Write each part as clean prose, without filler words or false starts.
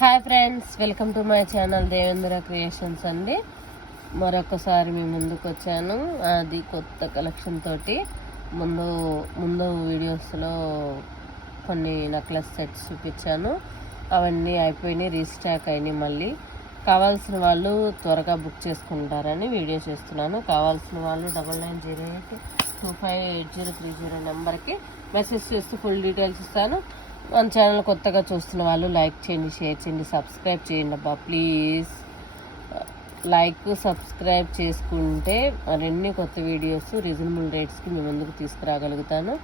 Hi friends, welcome to my channel Devendra creations అండి. మరొకసారి మీ ముందుకు వచ్చాను. అది కొత్త కలెక్షన్ తోటి ముందు వీడియోస్లో కొన్ని నెక్లెస్ సెట్స్ చూపించాను. అవన్నీ అయిపోయినాయి, రీస్టాక్ అయినాయి. మళ్ళీ కావాల్సిన వాళ్ళు త్వరగా బుక్ చేసుకుంటారని వీడియో చేస్తున్నాను. కావాల్సిన వాళ్ళు 9908258030 నెంబర్కి మెసేజ్ చేస్తూ ఫుల్ డీటెయిల్స్ ఇస్తాను. మన ఛానల్ కొత్తగా చూస్తున్న వాళ్ళు లైక్ చేయండి, షేర్ చేయండి, సబ్స్క్రైబ్ చేయండి అబ్బా ప్లీజ్. లైక్ సబ్స్క్రైబ్ చేసుకుంటే మరిన్ని కొత్త వీడియోస్ రీజనబుల్ రేట్స్కి మీ ముందుకు తీసుకురాగలుగుతాను.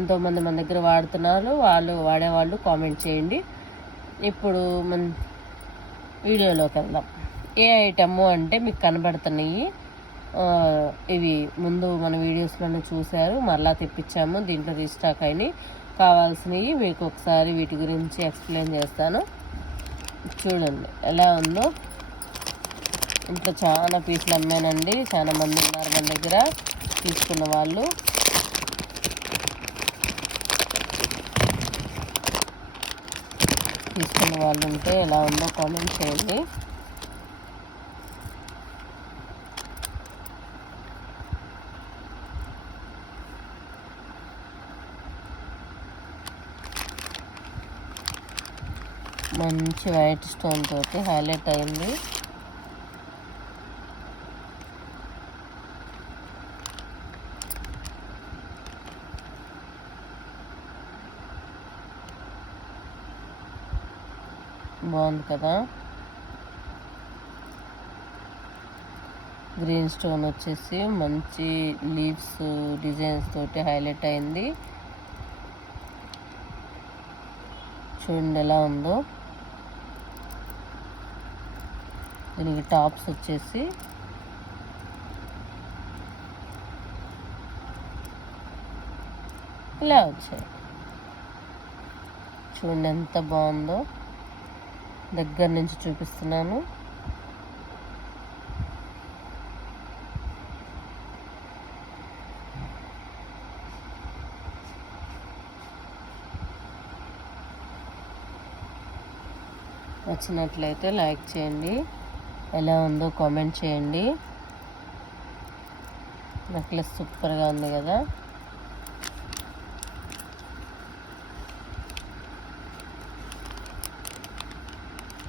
ఎంతోమంది మన దగ్గర వాడుతున్నారు, వాడేవాళ్ళు కామెంట్ చేయండి. ఇప్పుడు మన వీడియోలోకి వెళ్దాం. ఏ ఐటమ్ అంటే మీకు కనబడుతున్నాయి, ఇవి ముందు మన వీడియోస్లోనే చూశారు, మరలా తెప్పించాము. దీంట్లో రీస్టాక్ అయినాయి. కావాల్సినవి మీకు ఒకసారి వీటి గురించి ఎక్స్ప్లెయిన్ చేస్తాను. చూడండి ఎలా ఉందో. ఇంట్లో చాలా పీసులు అమ్మానండి. చాలా మంది ఉన్నారు మన దగ్గర తీసుకున్న వాళ్ళు. ఉంటే ఎలా ఉందో కామెంట్ చేయండి. మంచి వైట్ స్టోన్ తోటి హైలైట్ అయింది. బాగుంది కదా. గ్రీన్ స్టోన్ వచ్చేసి మంచి లీవ్స్ డిజైన్స్ తోటి హైలైట్ అయింది. చూడండి ఎలా ఉందో. దీనికి టాప్స్ వచ్చేసి ఇలా వచ్చాయి. చూడండి ఎంత బాగుందో. దగ్గర నుంచి చూపిస్తున్నాను. నచ్చినట్లయితే లైక్ చేయండి, ఎలా ఉందో కామెంట్ చేయండి. నెక్లెస్ సూపర్గా ఉంది కదా.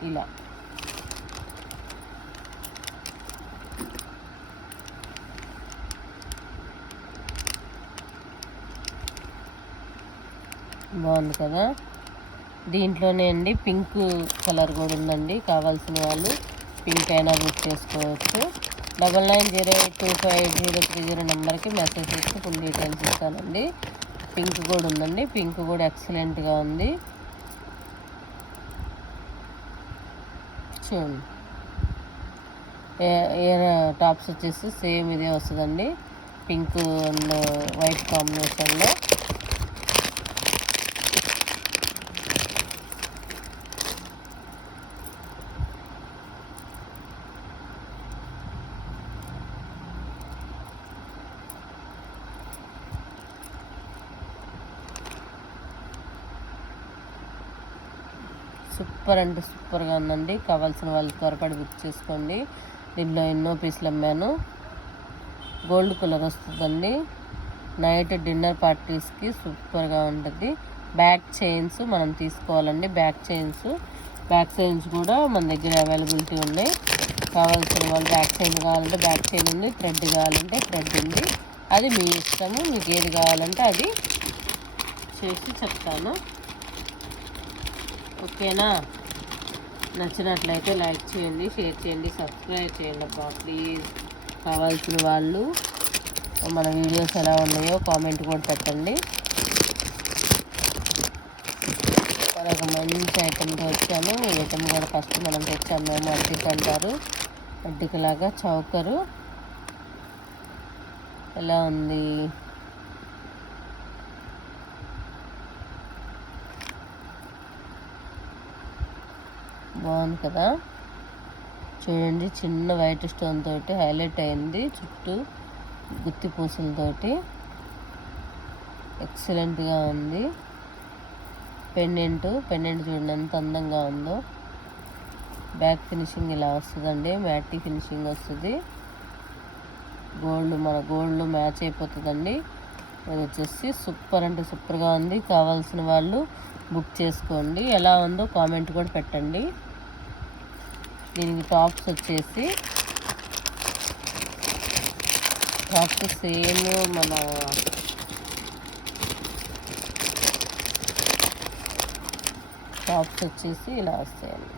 ఇలా బాగుంది కదా. దీంట్లోనే అండి పింక్ కలర్ కూడా ఉందండి. కావాల్సిన వాళ్ళు పింక్ అయినా బుక్ చేసుకోవచ్చు. 9908258030 నెంబర్కి మెసేజ్ చేసి ఫుల్ డీటెయిల్స్ ఇస్తానండి. పింక్ కూడా ఉందండి. పింక్ కూడా ఎక్సలెంట్గా ఉంది. చూడండి టాప్స్ వచ్చేసి సేమ్ ఇదే వస్తుందండి, పింక్ అండ్ వైట్ కాంబినేషన్లో. సూపర్ అంటే సూపర్గా ఉందండి. కావాల్సిన వాళ్ళు త్వరపడి బుక్ చేసుకోండి. దీంట్లో ఎన్నో పీసులు అమ్మాను. గోల్డ్ కలర్ వస్తుందండి. నైట్ డిన్నర్ పార్టీస్కి సూపర్గా ఉంటుంది. బ్యాక్ చైన్స్ మనం తీసుకోవాలండి. బ్యాక్ చైన్స్ కూడా మన దగ్గర అవైలబిలిటీ ఉన్నాయి. కావాల్సిన వాళ్ళు బ్యాక్ చైన్ కావాలంటే బ్యాక్ చైన్ ఉంది, థ్రెడ్ కావాలంటే థ్రెడ్ ఉంది. అది మీ ఇష్టము, మీకు ఏది కావాలంటే అది చేసి చెప్తాను. ఓకేనా. నచ్చినట్లయితే లైక్ చేయండి, షేర్ చేయండి, సబ్స్క్రైబ్ చేయండి అబ్బా ప్లీజ్. కావాల్సిన వాళ్ళు మన వీడియోస్ ఎలా ఉన్నాయో కామెంట్ కూడా పెట్టండి. మరొక మంచి ఐటెంతో వచ్చాను. ఈ ఐటెం కూడా ఫస్ట్ మనం తెచ్చాము మేము. అడ్డికి అంటారు, అడ్డికలాగా చౌకరు. ఎలా ఉంది. బాగుంది కదా. చూడండి చిన్న వైట్ స్టోన్ తోటి హైలైట్ అయింది. చుట్టూ గుత్తి పూసలతోటి ఎక్సలెంట్గా ఉంది. పెండెంట్ చూడండి ఎంత అందంగా ఉందో. బ్యాక్ ఫినిషింగ్ ఇలా వస్తుందండి, మ్యాటీ ఫినిషింగ్ వస్తుంది. గోల్డ్ మ్యాచ్ అయిపోతుందండి. ఇది వచ్చేసి సూపర్ అంటే సూపర్గా ఉంది. కావాల్సిన వాళ్ళు బుక్ చేసుకోండి. ఎలా ఉందో కామెంట్ కూడా పెట్టండి. దీనికి టాప్స్ వచ్చేసి సేమ్ మన టాప్స్ వచ్చేసి ఇలా వస్తాయండి.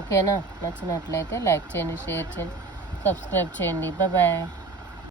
ఓకేనా? నచ్చినట్లయితే లైక్ చేయండి, షేర్ చేయండి, సబ్స్క్రైబ్ చేయండి. బాయ్.